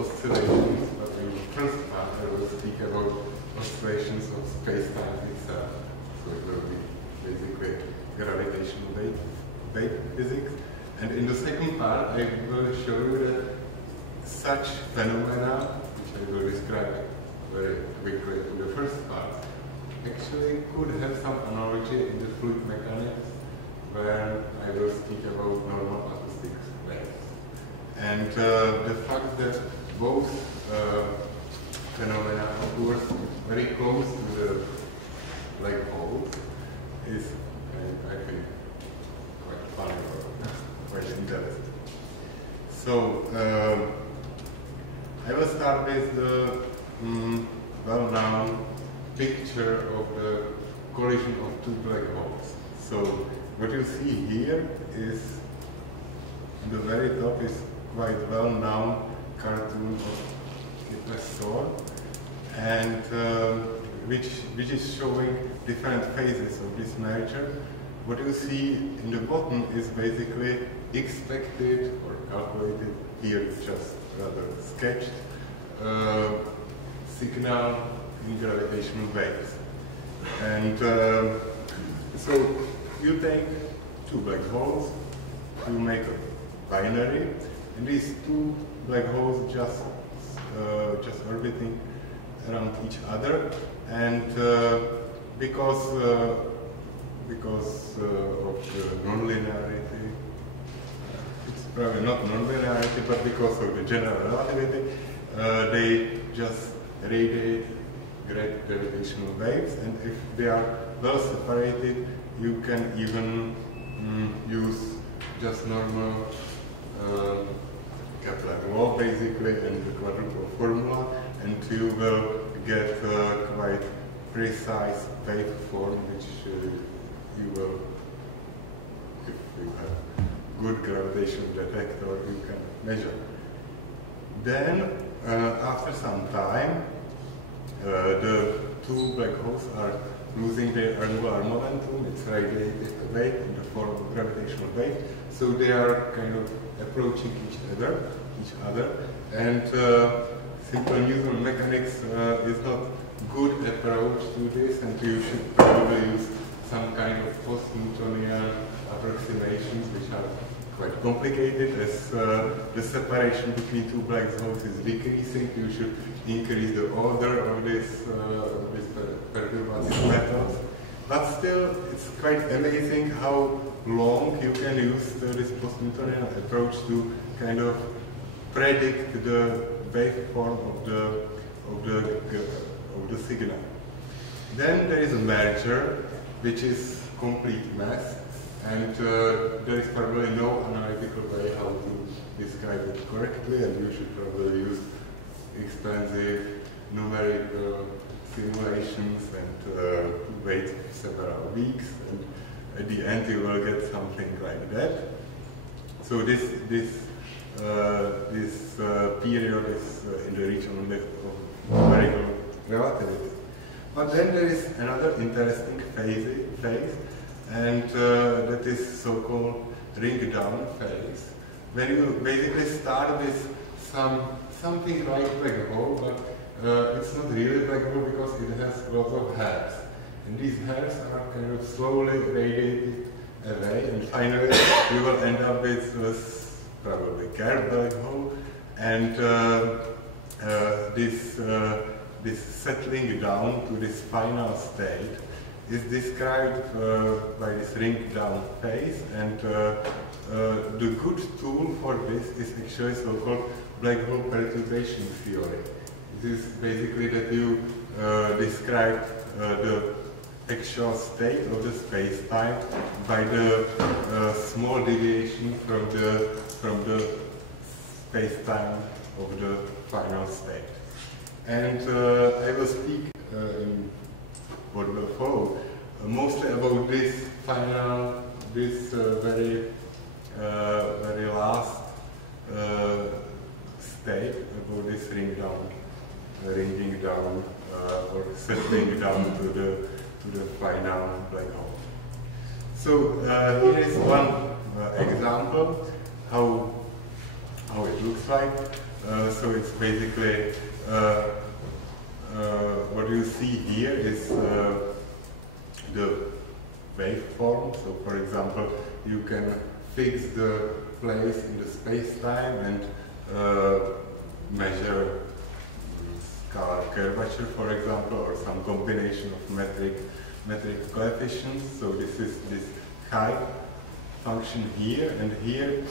oscillations, but in the first part I will speak about oscillations of space-time itself. So it will be basically gravitational wave physics. And in the second part I will show you that such phenomena, which I will describe very quickly in the first part, actually could have some analogy in the fluid mechanics, where I will speak about normal acoustic waves. And the fact that both phenomena occur very close to the black hole is, I think, quite funny or quite interesting. So, I will start with the well-known picture of the collision of two black holes. So, what you see here is, on the very top is quite well-known cartoon of Sword, and which is showing different phases of this merger. What you see in the bottom is basically expected or calculated, here just rather sketched, signal in gravitational waves. And so you take two black holes, you make a binary, and these two black holes just orbiting around each other, and because of the nonlinearity, it's probably not nonlinearity, but because of the general relativity, they just radiate gravitational waves, and if they are well separated, you can even use just normal Kepler law, basically, and the quadruple formula, and you will get a quite precise waveform, which you will, if you have good gravitational detector, you can measure. Then, after some time, the two black holes are losing their angular momentum. It's radiated away in the form of gravitational wave, so they are kind of approaching each other, and simple Newton mechanics is not good approach to this, and you should probably use some kind of post-Newtonian approximations, which are quite complicated. As the separation between two black holes is decreasing, you should increase the order of this perturbation methods. But still, it's quite amazing how long you can use this post-Newtonian approach to kind of predict the waveform of the signal. Then there is a merger, which is complete mess, and there is probably no analytical way how to describe it correctly, and you should probably use expensive numerical simulations and wait several weeks, and at the end you will get something like that. So this period is in the region of numerical relativity. But then there is another interesting phase, and that is so-called ring down phase, where you basically start with something like black hole, but it's not really black hole because it has lots of hairs. And these hairs are kind of slowly radiated away, and finally you will end up with probably curved black hole, and this settling down to this final state is described by this ring down phase, and the good tool for this is actually so-called black hole perturbation theory. It is basically that you describe the actual state of the space-time by the small deviation from the space-time of the final state. And I will speak in what will follow mostly about this final, very last state, about this ringing down or settling down to the final black hole. So here is one example how it looks like. So it's basically what you see here is the waveform. So for example, you can fix the place in the space-time and measure scalar curvature, for example, or some combination of metric coefficients. So this is this height function here, and here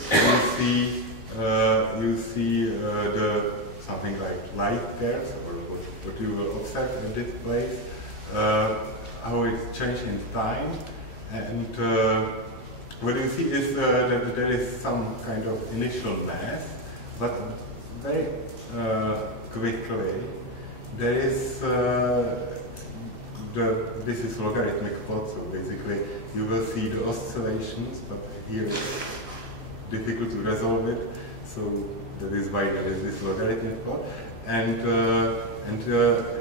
you see the something like light curves, or what you will observe in this place, how it's changed in time, and what you see is that there is some kind of initial mass, but very quickly there is this is logarithmic plot, so basically you will see the oscillations, but here it's difficult to resolve it, so that is why there is this logarithmic plot, and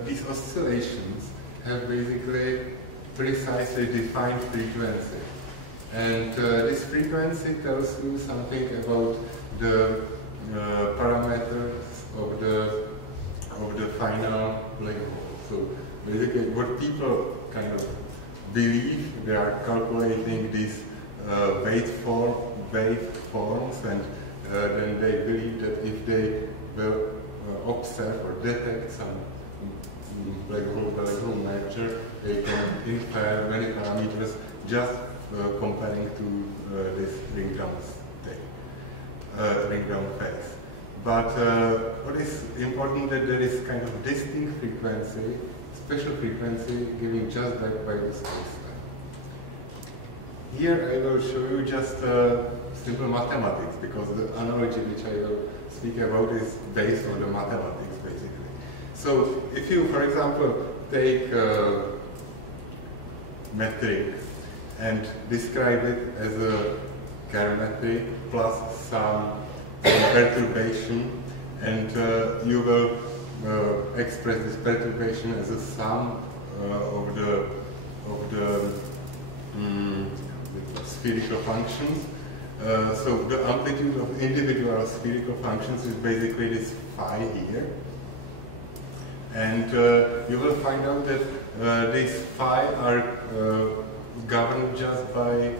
these oscillations have basically precisely defined frequency, and this frequency tells you something about the parameters of the final black hole. So basically, what people kind of believe, they are calculating these waveforms, and then they believe that if they will observe or detect some black hole merger, they can infer many parameters just comparing to this ring-down phase. But what is important that there is kind of distinct frequency, special frequency given just by the space-time. Here I will show you just simple mathematics, because the analogy which I will speak about is based on the mathematics basically. So if you, for example, take metric and describe it as a Kerr metric plus some perturbation, and you will express this perturbation as a sum of the spherical functions. So the amplitude of individual spherical functions is basically this phi here, and you will find out that these phi are governed just by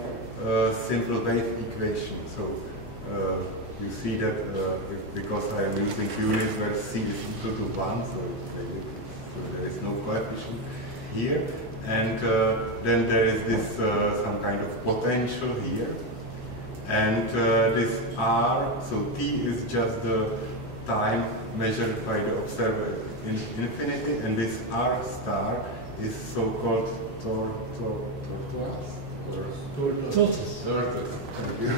simple wave equation. So you see that because I am using units where c is equal to 1, so there is no coefficient here, and then there is this some kind of potential here, and this r, so t is just the time measured by the observer in infinity, and this r star is so-called tortoise. Thank you.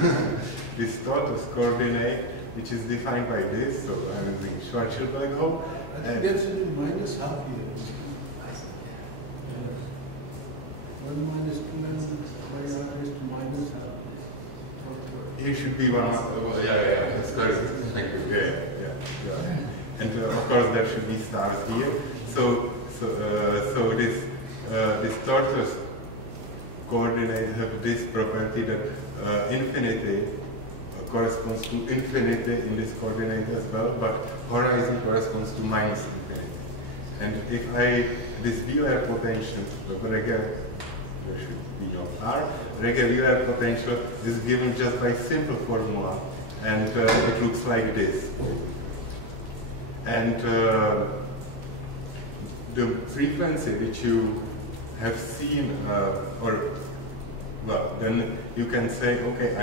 This tortoise coordinate, which is defined by this, so I'm using Schwarzschild black hole. I think that's in minus half here. 1 minus 2 is to minus half. Here should be one. Yeah, that's correct. Thank you. Yeah. And of course there should be stars here. So this tortoise coordinates have this property that infinity corresponds to infinity in this coordinate as well, but horizon corresponds to minus infinity. And if this Wheeler potential, there should be no R, Wheeler potential is given just by simple formula, and it looks like this. And the frequency which you have seen, then you can say, okay,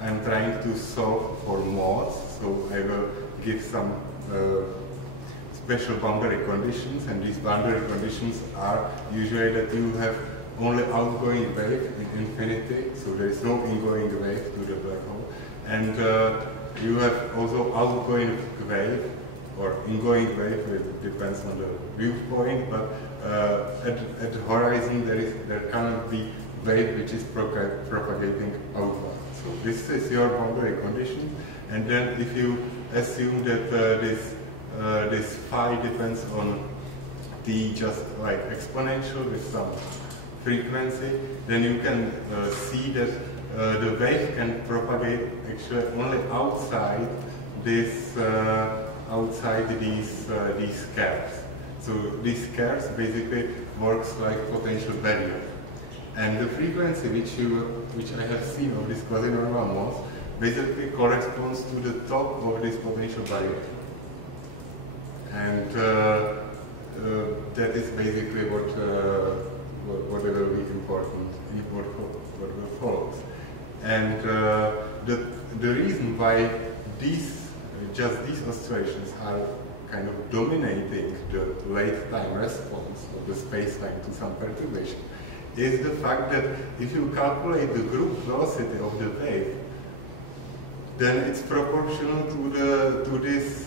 I'm trying to solve for modes, so I will give some special boundary conditions, and these boundary conditions are usually that you have only outgoing wave in infinity, so there is no ingoing wave to the black hole, and you have also outgoing wave, or ingoing wave, it depends on the viewpoint, but at the horizon there cannot be wave which is propagating outward. So this is your boundary condition, and then if you assume that this phi depends on t just like exponential with some frequency, then you can see that the wave can propagate actually only outside this outside these caps. So these caps basically works like potential barrier. And the frequency which I have seen of this quasi-normal modes basically corresponds to the top of this potential barrier. And that is basically what will be important in what follows. And the reason why just these oscillations are kind of dominating the late time response of the space-time to some perturbation is the fact that if you calculate the group velocity of the wave, then it's proportional to this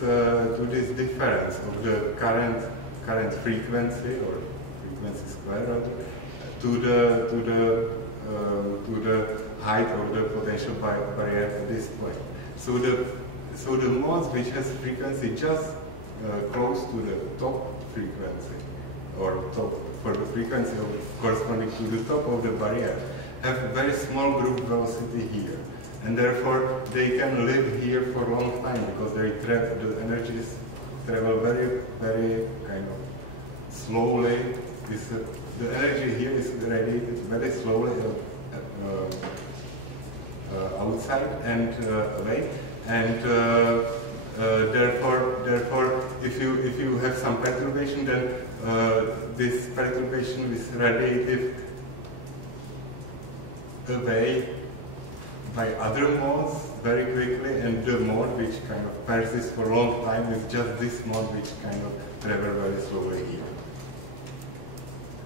difference of the current frequency, or frequency square rather, to the height of the potential barrier at this point. So the modes which has frequency just close to the top frequency, or top for the frequency corresponding to the top of the barrier, have a very small group velocity here. And therefore, they can live here for a long time because the energies travel very, very kind of slowly. The energy here is radiated very slowly outside and away. And therefore, if you have some perturbation, then this perturbation is radiated away by other modes very quickly, and the mode which kind of persists for a long time is just this mode which kind of travel very slowly here.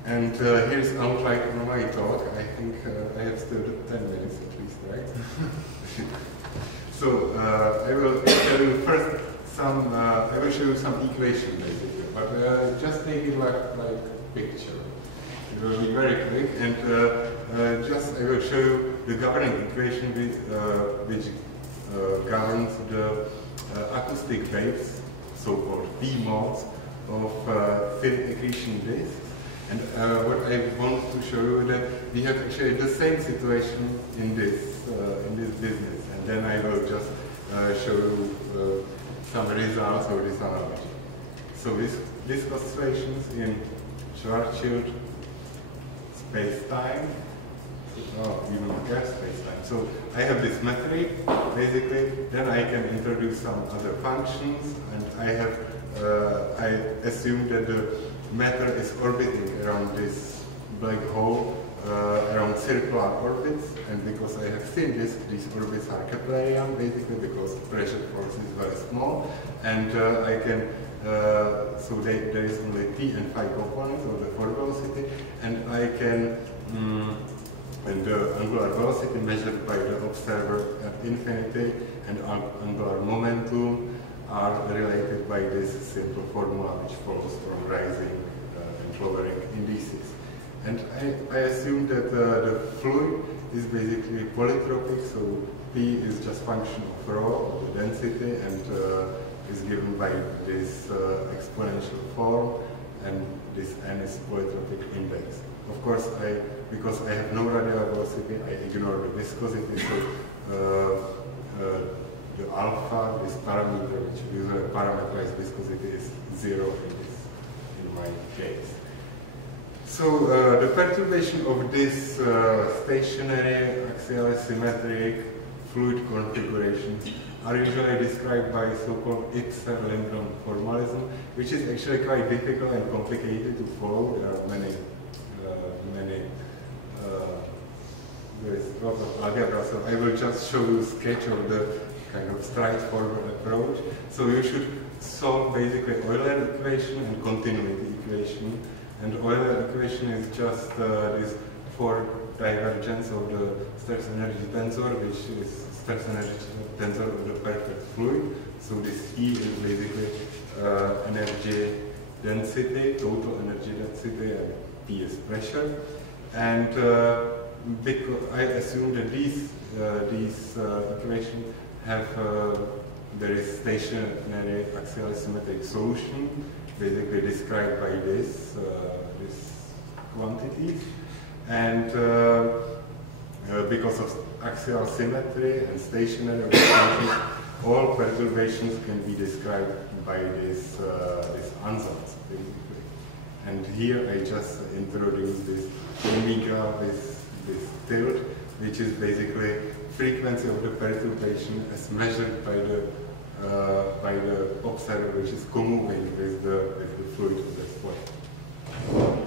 And here's unlike on my talk. I think I have still 10 minutes at least, right? So I will show you first some. I will show you some equation basically, but just take it like picture. It will be very quick, and I will show you the governing equation which governs the acoustic waves, so-called P modes of thin accretion disks. And what I want to show you that we have actually the same situation in this business, and then I will just show you some results of this analogy. So these oscillations in Schwarzschild space-time, even gas space-time. So I have this metric, basically, then I can introduce some other functions, and I assume that the matter is orbiting around this black hole, around circular orbits, and because I have seen this, these orbits are Keplerian, basically, because the pressure force is very small, and I can so there is only T and phi components of the forward velocity, and I can, and the angular velocity measured by the observer at infinity and angular momentum are related by this simple formula which follows from rising and lowering indices. And I assume that the fluid is basically polytropic, so P is just function of rho, of the density, and is given by this exponential form, and this n is polytropic index. Of course, because I have no radial velocity, I ignore the viscosity, so the alpha, this parameter, which usually parameterized viscosity, is 0 in my case. So the perturbation of this stationary, axially symmetric fluid configurations are usually described by so-called Ipser-Lindblom formalism, which is actually quite difficult and complicated to follow. There are many, there is a lot of algebra, so I will just show you a sketch of the kind of straightforward approach. So you should solve basically Euler equation and continuity equation. And Euler equation is just this for divergence of the stress energy tensor, which is stress energy tensor of the perfect fluid. So this E is basically energy density, total energy density, and P is pressure. And because I assume that these equations have there is stationary axially symmetric solution, basically described by this quantities, and because of axial symmetry and stationary quantities, all perturbations can be described by this ansatz, basically. And here I just introduce this omega, this tilt, which is basically frequency of the perturbation as measured by the observer, which is commoving with the fluid of the spot.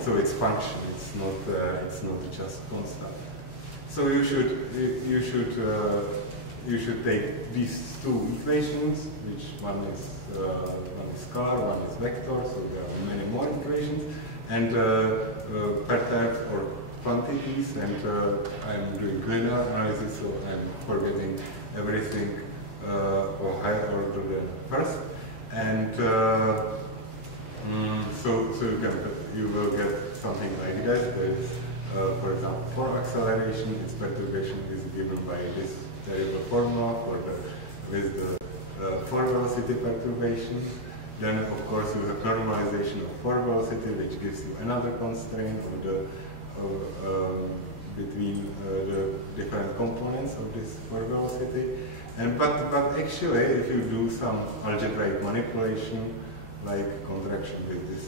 So it's function. It's not just constant. So you should take these two equations, which one is scalar, one is vector. So there are many more equations, and per terms or quantities. And I'm doing linear analysis, so I'm forgetting everything or higher order than first. And so you will get something like that. There is, for example, for acceleration, its perturbation is given by this variable formula with the for velocity perturbation. Then, of course, you have normalization of for velocity, which gives you another constraint between the different components of this for velocity. But actually, if you do some algebraic manipulation, like contraction with this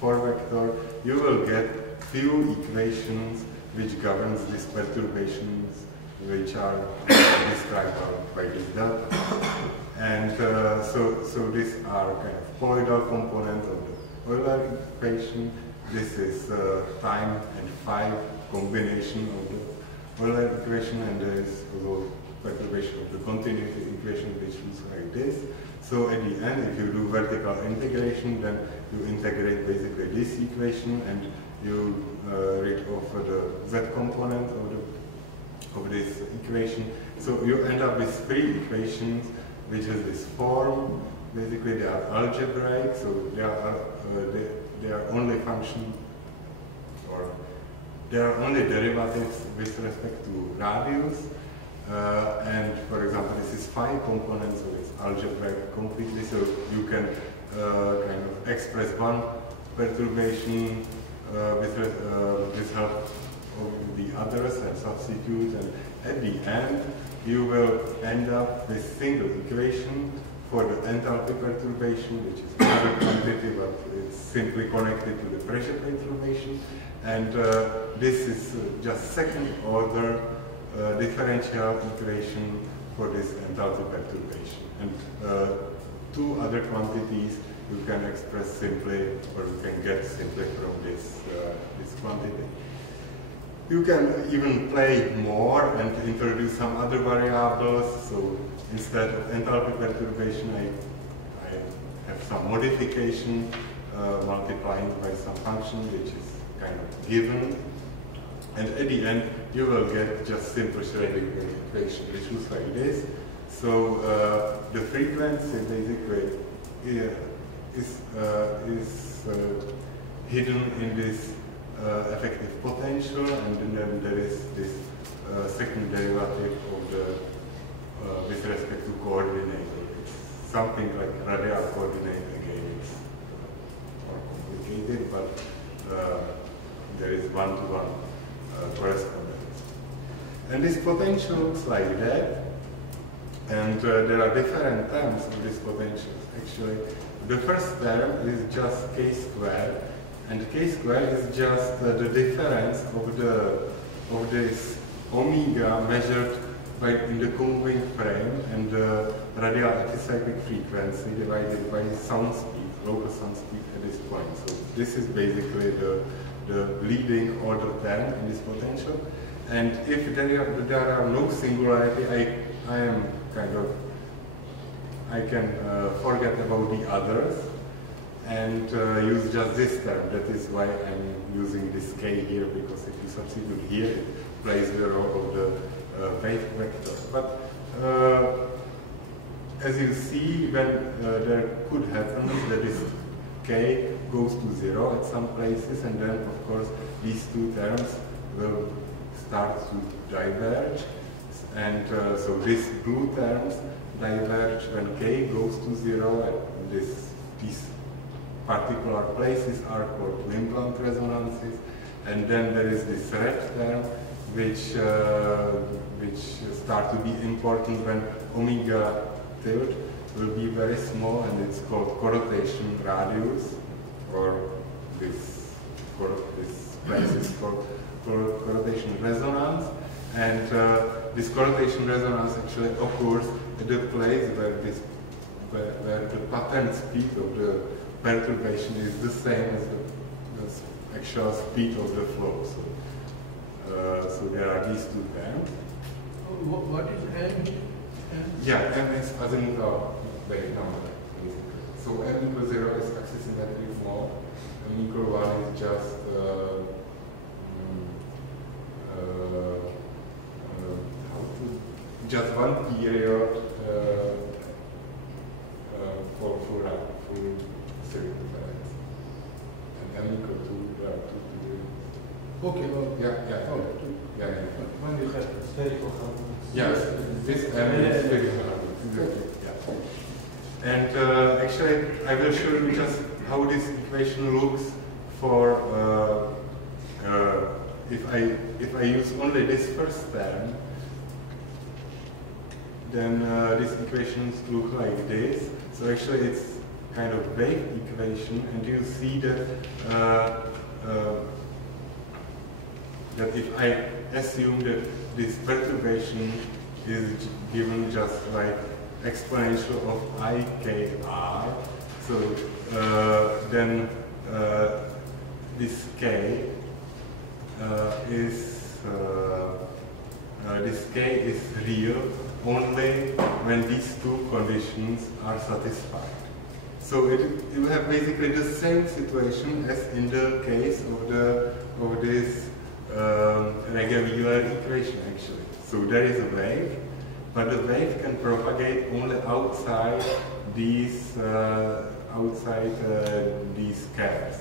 for vector, you will get few equations which governs these perturbations, which are described by this delta. And so these are kind of colloidal component of the Euler equation. This is time and phi combination of the Euler equation, and there is also perturbation of the continuity equation, which looks like this. So at the end, if you do vertical integration, then you integrate basically this equation, and you rid of the z component of this equation. So you end up with three equations, which has this form. Basically, they are algebraic, so they are only function, or there are only derivatives with respect to radius. And for example, this is phi component, so it's algebraic completely. So you can kind of express one perturbation with help of the others and substitute. And at the end, you will end up with single equation for the enthalpy perturbation, which is another quantity, but it's simply connected to the pressure perturbation. And this is just second order differential equation for this enthalpy perturbation. And two other quantities you can express simply, or you can get simply from this quantity. You can even play more and introduce some other variables. So instead of enthalpy perturbation, I have some modification multiplying by some function which is kind of given. And at the end, you will get just simple Schrödinger equation, which looks like this. So the frequency basically is hidden in this effective potential, and then there is this second derivative of the with respect to coordinate. It's something like radial coordinate again. It's more complicated, but there is one-to-one correspondence. And this potential looks like that, and there are different terms of this potential. Actually, the first term is just k squared, and k squared is just the difference of this omega measured in the moving frame and the radial epicyclic frequency divided by sound speed, local sound speed at this point. So this is basically the leading order term in this potential. And if there are no singularity, I can forget about the others and use just this term. That is why I'm using this k here, because if you substitute here, it plays the role of the wave vector. But as you see, when there could happen that this k goes to 0 at some places, and then of course these two terms will start to diverge, and so these blue terms diverge when k goes to 0, and these particular places are called Limb-Blunt resonances, and then there is this red term which start to be important when omega tilt will be very small, and it's called corrotation radius, or this place is called corrotation resonance. And this corrotation resonance actually occurs at the place where the pattern speed of the perturbation is the same as the actual speed of the flow. So there are these two terms. What is M? Yeah, M is azimuthal wave number, basically. So M equals 0 is axisymmetric mode, M equals 1 is just just one period for full circumference. And M equals 2, there are 2 periods. Okay, well, Yeah. When you have spherical harmonics. Yes, this M is spherical harmonics. Exactly. Yeah. And actually, I will show you just how this equation looks for if I use only this first term. Then these equations look like this. So actually, it's kind of wave equation, and you see that that if I assume that this perturbation is given just like exponential of IKR, so then this K is real only when these two conditions are satisfied. So it will have basically the same situation as in the case of this Regge-Wheeler equation actually. So there is a wave, but the wave can propagate only outside these caps,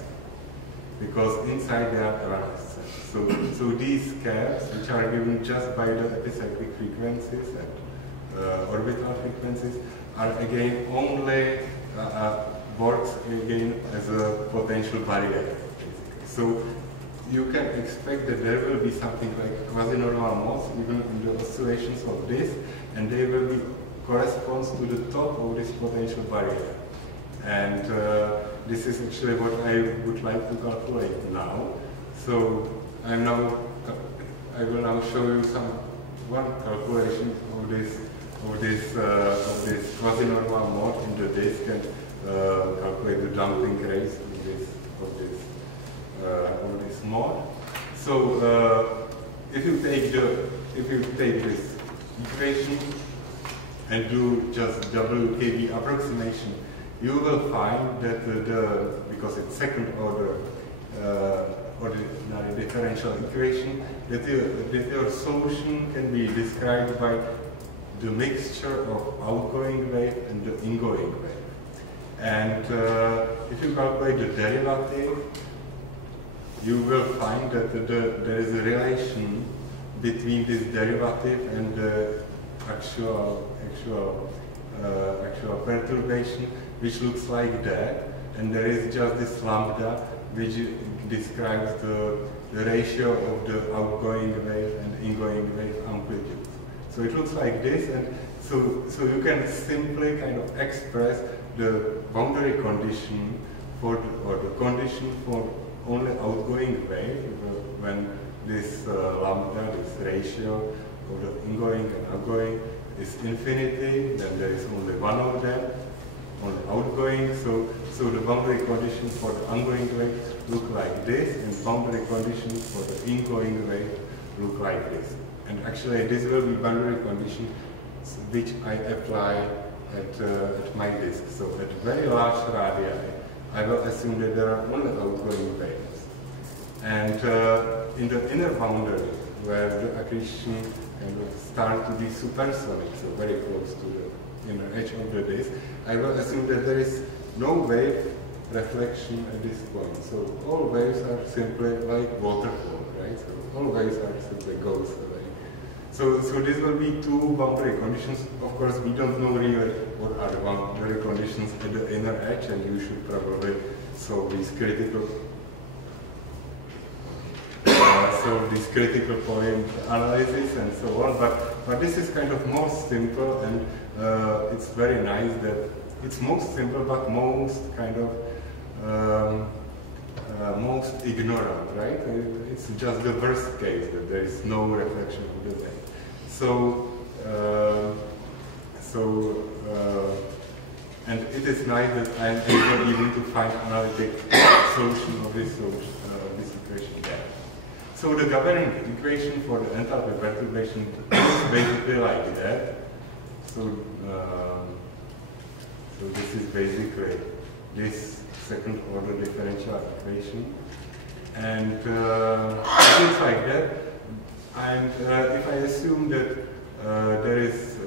because inside they are evanescent. So these caps, which are given just by the epicyclic frequencies and orbital frequencies, are again only works again as a potential barrier. Basically. So you can expect that there will be something like quasi-normal modes even in the oscillations of this, and they will be corresponds to the top of this potential barrier. And this is actually what I would like to calculate now. So I will now show you one calculation of this quasi-normal mode in the disk, and calculate the damping rates of this mode. So if you take this equation and do just WKB approximation, you will find that because it's second order ordinary differential equation, that your solution can be described by the mixture of outgoing wave and the ingoing wave. And if you calculate the derivative, you will find that there is a relation between this derivative and the actual perturbation, which looks like that, and there is just this lambda which describes the ratio of the outgoing wave and ingoing wave amplitude. So it looks like this, and so you can simply kind of express the boundary condition or the condition for only outgoing wave when this lambda, this ratio of the ingoing and outgoing is infinity, then there is only one of them, only outgoing. So the boundary conditions for the ongoing wave look like this, and boundary conditions for the ingoing wave look like this. And actually, this will be boundary conditions which I apply at my disk. So at very large radii, I will assume that there are only outgoing waves. And in the inner boundary, where the accretion kind of start to be supersonic, so very close to the inner edge of the disk, I will assume that there is no wave reflection at this point. So all waves are simply like waterfall, right? So all waves are simply goes away. So this will be two boundary conditions. Of course, we don't know really what are the boundary conditions at the inner edge, and you should probably solve these critical point analysis and so on. But this is kind of more simple, and it's very nice that it's most simple but most kind of most ignorant, right? It's just the worst case that there is no reflection of the wave. So, and it is nice that I am able even to find analytic solution of this equation there. So the governing equation for the enthalpy perturbation is basically like that. So, so this is basically this second order differential equation, and it's like that. And if I assume that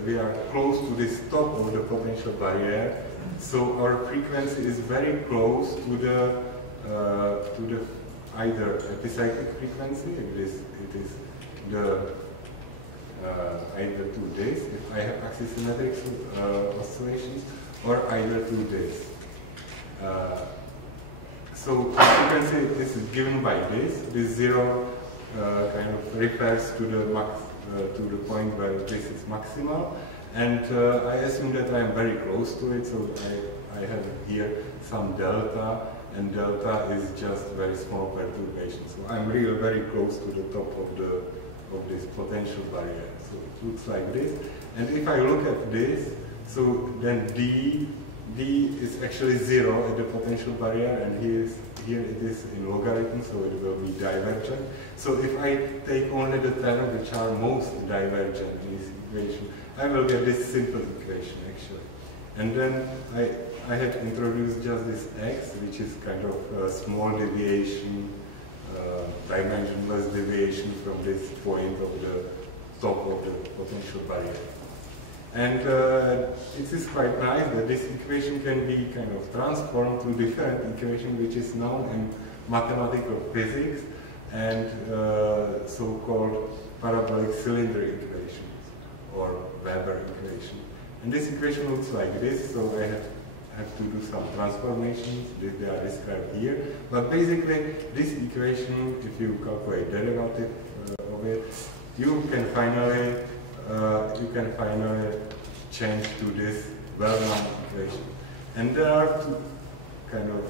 we are close to this top of the potential barrier, so our frequency is very close to the either epicyclic frequency, it is the either to this, if I have axisymmetric oscillations, or either to this. So the frequency is given by this. This zero kind of refers to the point where this is maximal, and I assume that I am very close to it. So I have here some delta, and delta is just very small perturbation. So I'm really very close to the top of this potential barrier. So it looks like this. And if I look at this, so then D is actually 0 at the potential barrier, and here it is in logarithm, so it will be divergent. So if I take only the terms which are most divergent in this equation, I will get this simple equation actually. And then I have introduced just this x, which is kind of a small deviation, dimensionless deviation from this point of the top of the potential barrier. And it is quite nice that this equation can be kind of transformed to different equation which is known in mathematical physics and so-called parabolic cylinder equations or Weber equation. And this equation looks like this, so I have to do some transformations, they are described here. But basically this equation, if you calculate derivative of it, you can finally change to this well-known equation. And there are two kind of,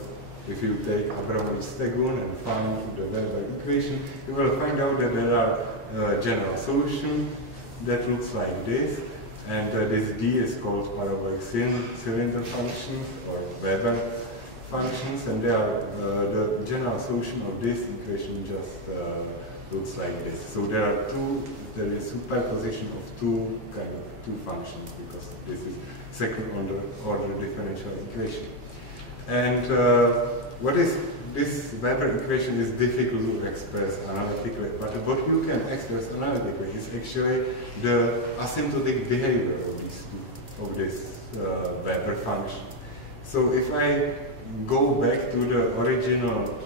if you take Abramovich-Stegun and find the Weber equation, you will find out that there are general solution that looks like this, and this D is called parabolic cylinder functions or Weber functions, and they are the general solution of this equation just looks like this. So there is superposition of two functions, because this is second order differential equation. And what is this Weber equation is difficult to express analytically, but what you can express analytically is actually the asymptotic behavior of this Weber function. So if I go back to the original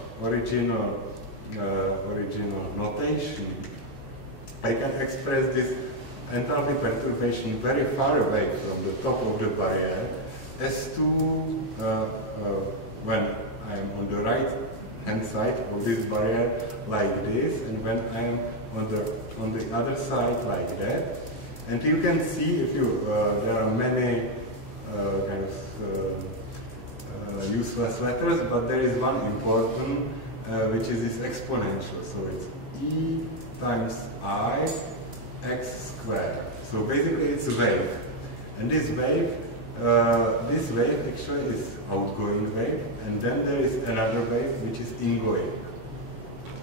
notation, I can express this enthalpy perturbation very far away from the top of the barrier as to when I am on the right hand side of this barrier like this, and when I am on the other side like that. And you can see, if you there are many kind of useless letters, but there is one important which is this exponential. So it's e times I x squared. So basically it's a wave. And this wave actually is outgoing wave, and then there is another wave which is ingoing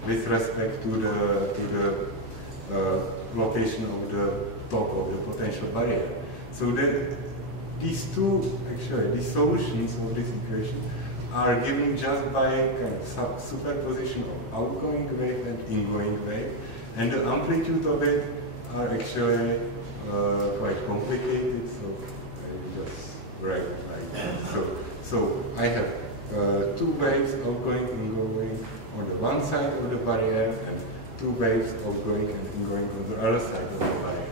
with respect to the location of the top of the potential barrier. So these solutions of this equation are given just by kind of superposition of outgoing wave and ingoing wave, and the amplitude of it are actually quite complicated, so I just write like that. So I have two waves outgoing and ingoing on the one side of the barrier, and two waves outgoing and ingoing on the other side of the barrier.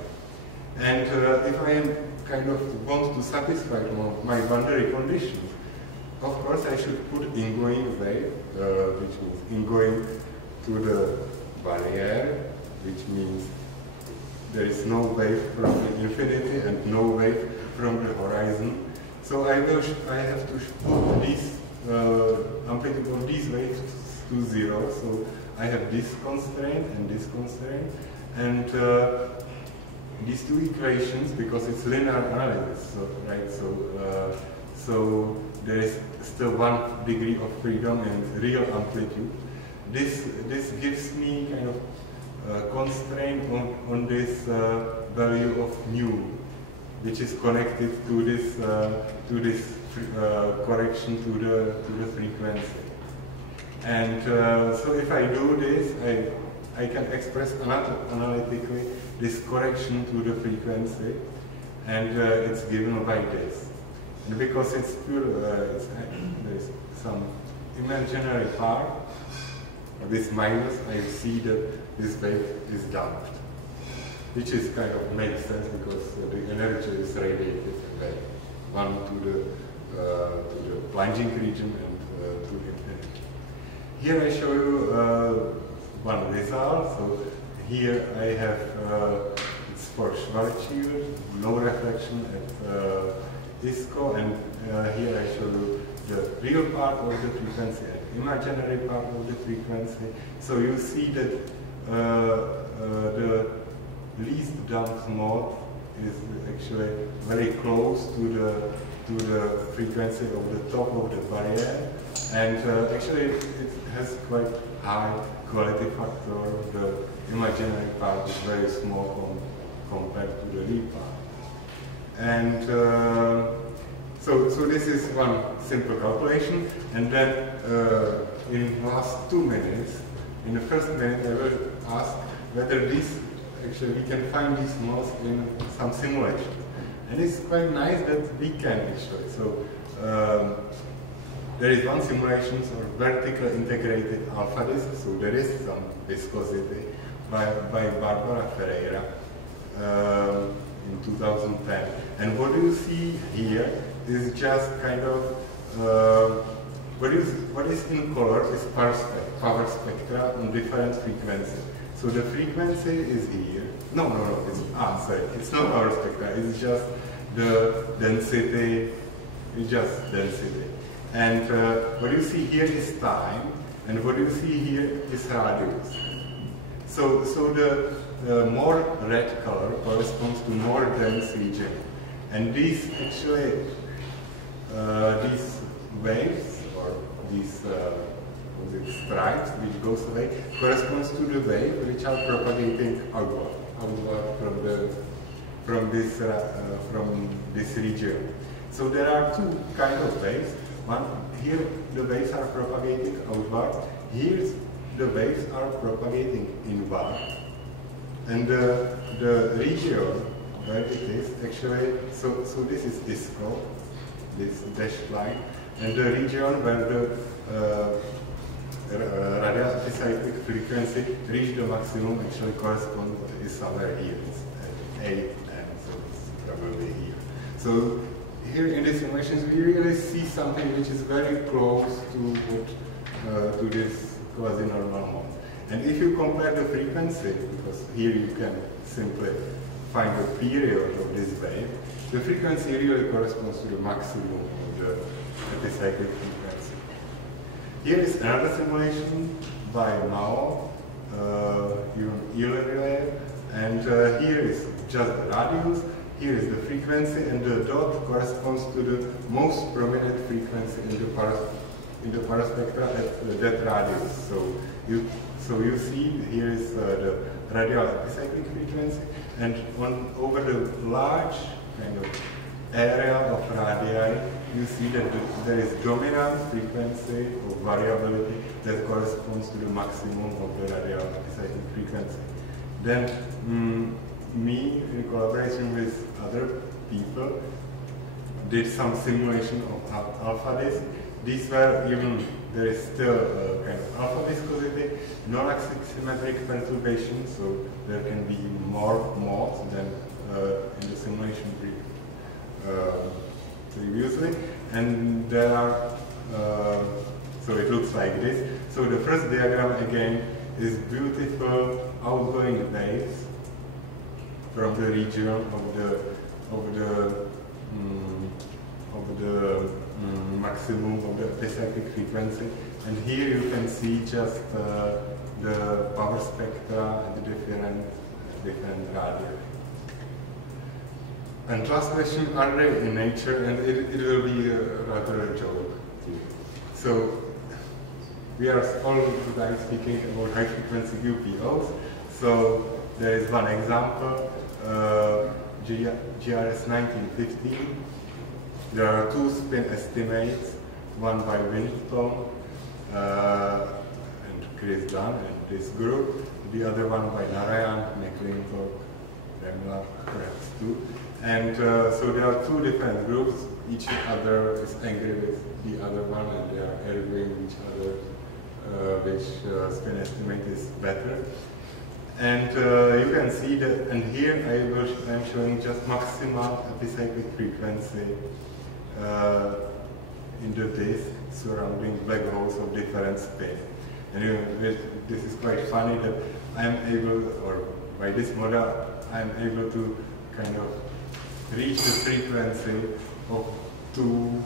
And if I am kind of want to satisfy my boundary conditions, of course I should put ingoing wave, which means ingoing to the barrier, which means there is no wave from the infinity and no wave from the horizon. So I have to put this amplitude of these waves to 0. So I have this constraint and this constraint, and these two equations, because it's linear analysis, so, right? So there is still 1 degree of freedom in real amplitude. This gives me kind of constraint on this value of mu, which is connected to this correction to the frequency. And so if I do this, I can express analytically this correction to the frequency, and it's given by this. And because it's pure, there is some imaginary part, this minus, I see that this wave is damped, which is kind of makes sense because the energy is radiated away, one to the plunging region and to infinity. Here I show you one result. So here I have it's for Schwarzschild, no reflection at ISCO, and here I show you the real part of the frequency and imaginary part of the frequency. So you see that the least damped mode is actually very close to the frequency of the top of the barrier, and actually it has quite high quality factor. The imaginary part is very small compared to the real part. And so this is one simple calculation, and then in the last 2 minutes, in the first minute I will ask whether this, actually we can find these modes in some simulation. And it's quite nice that we can actually. So there is one simulation of vertically integrated alpha disk, so there is some viscosity by Barbara Ferreira in 2010. And what you see here is just kind of what is in color is power spectra on different frequencies. So the frequency is here. No, it's sorry, it's not power spectra. It's just the density. It's just density. And what you see here is time, and what you see here is radius. So the more red color corresponds to more dense region, and these actually these waves or these stripes which goes away corresponds to the wave which are propagating outward from this region. So there are two kinds of waves. One, here the waves are propagating outward. Here the waves are propagating inward. And the region where it is actually, so this is ISCO, this dashed line, and the region where the radial anticyclic frequency reached the maximum actually corresponds is somewhere here. It's at 8, and so it's probably here. So here in these simulations we really see something which is very close to what to this quasi-normal mode. And if you compare the frequency, because here you can simply find the period of this wave, the frequency really corresponds to the maximum of the anticyclic frequency. Here is another simulation by Mao, relay, and here is just the radius, here is the frequency, and the dot corresponds to the most prominent frequency in the paraspectra at that radius. So you see here is the radial anticyclic frequency, and over the large kind of area of radii, you see that there is dominant frequency of variability that corresponds to the maximum of the radial anticyclic frequency. Then me, in collaboration with other people, did some simulation of alpha disk. These were even, there is still kind of alpha viscosity, non-axisymmetric perturbation, so there can be more modes than in the simulation previously. And there are, so it looks like this. So the first diagram again is beautiful outgoing waves from the region of the maximum of the epicyclic frequency. And here you can see just the power spectra at different radii. And last question, are they in nature? And it will be rather a joke. So we are all today speaking about high frequency QPOs. So there is one example, GRS 1915. There are two spin estimates, one by Winton and Chris Dunn and this group, the other one by Narayan, McClintock, Remla, perhaps too. And so there are two different groups, each other is angry with the other one and they are arguing each other which spin estimate is better. And you can see that, and here I'm showing just maximal epicyclic frequency in the disk surrounding black holes of different spin. And this is quite funny that I'm able, or by this model, I'm able to kind of reach the frequency of two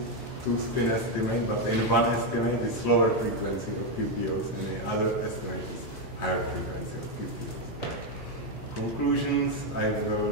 spin estimate, but in one estimate is lower frequency of QPOs, and the other estimate is higher frequency of QPOs. Conclusions, I will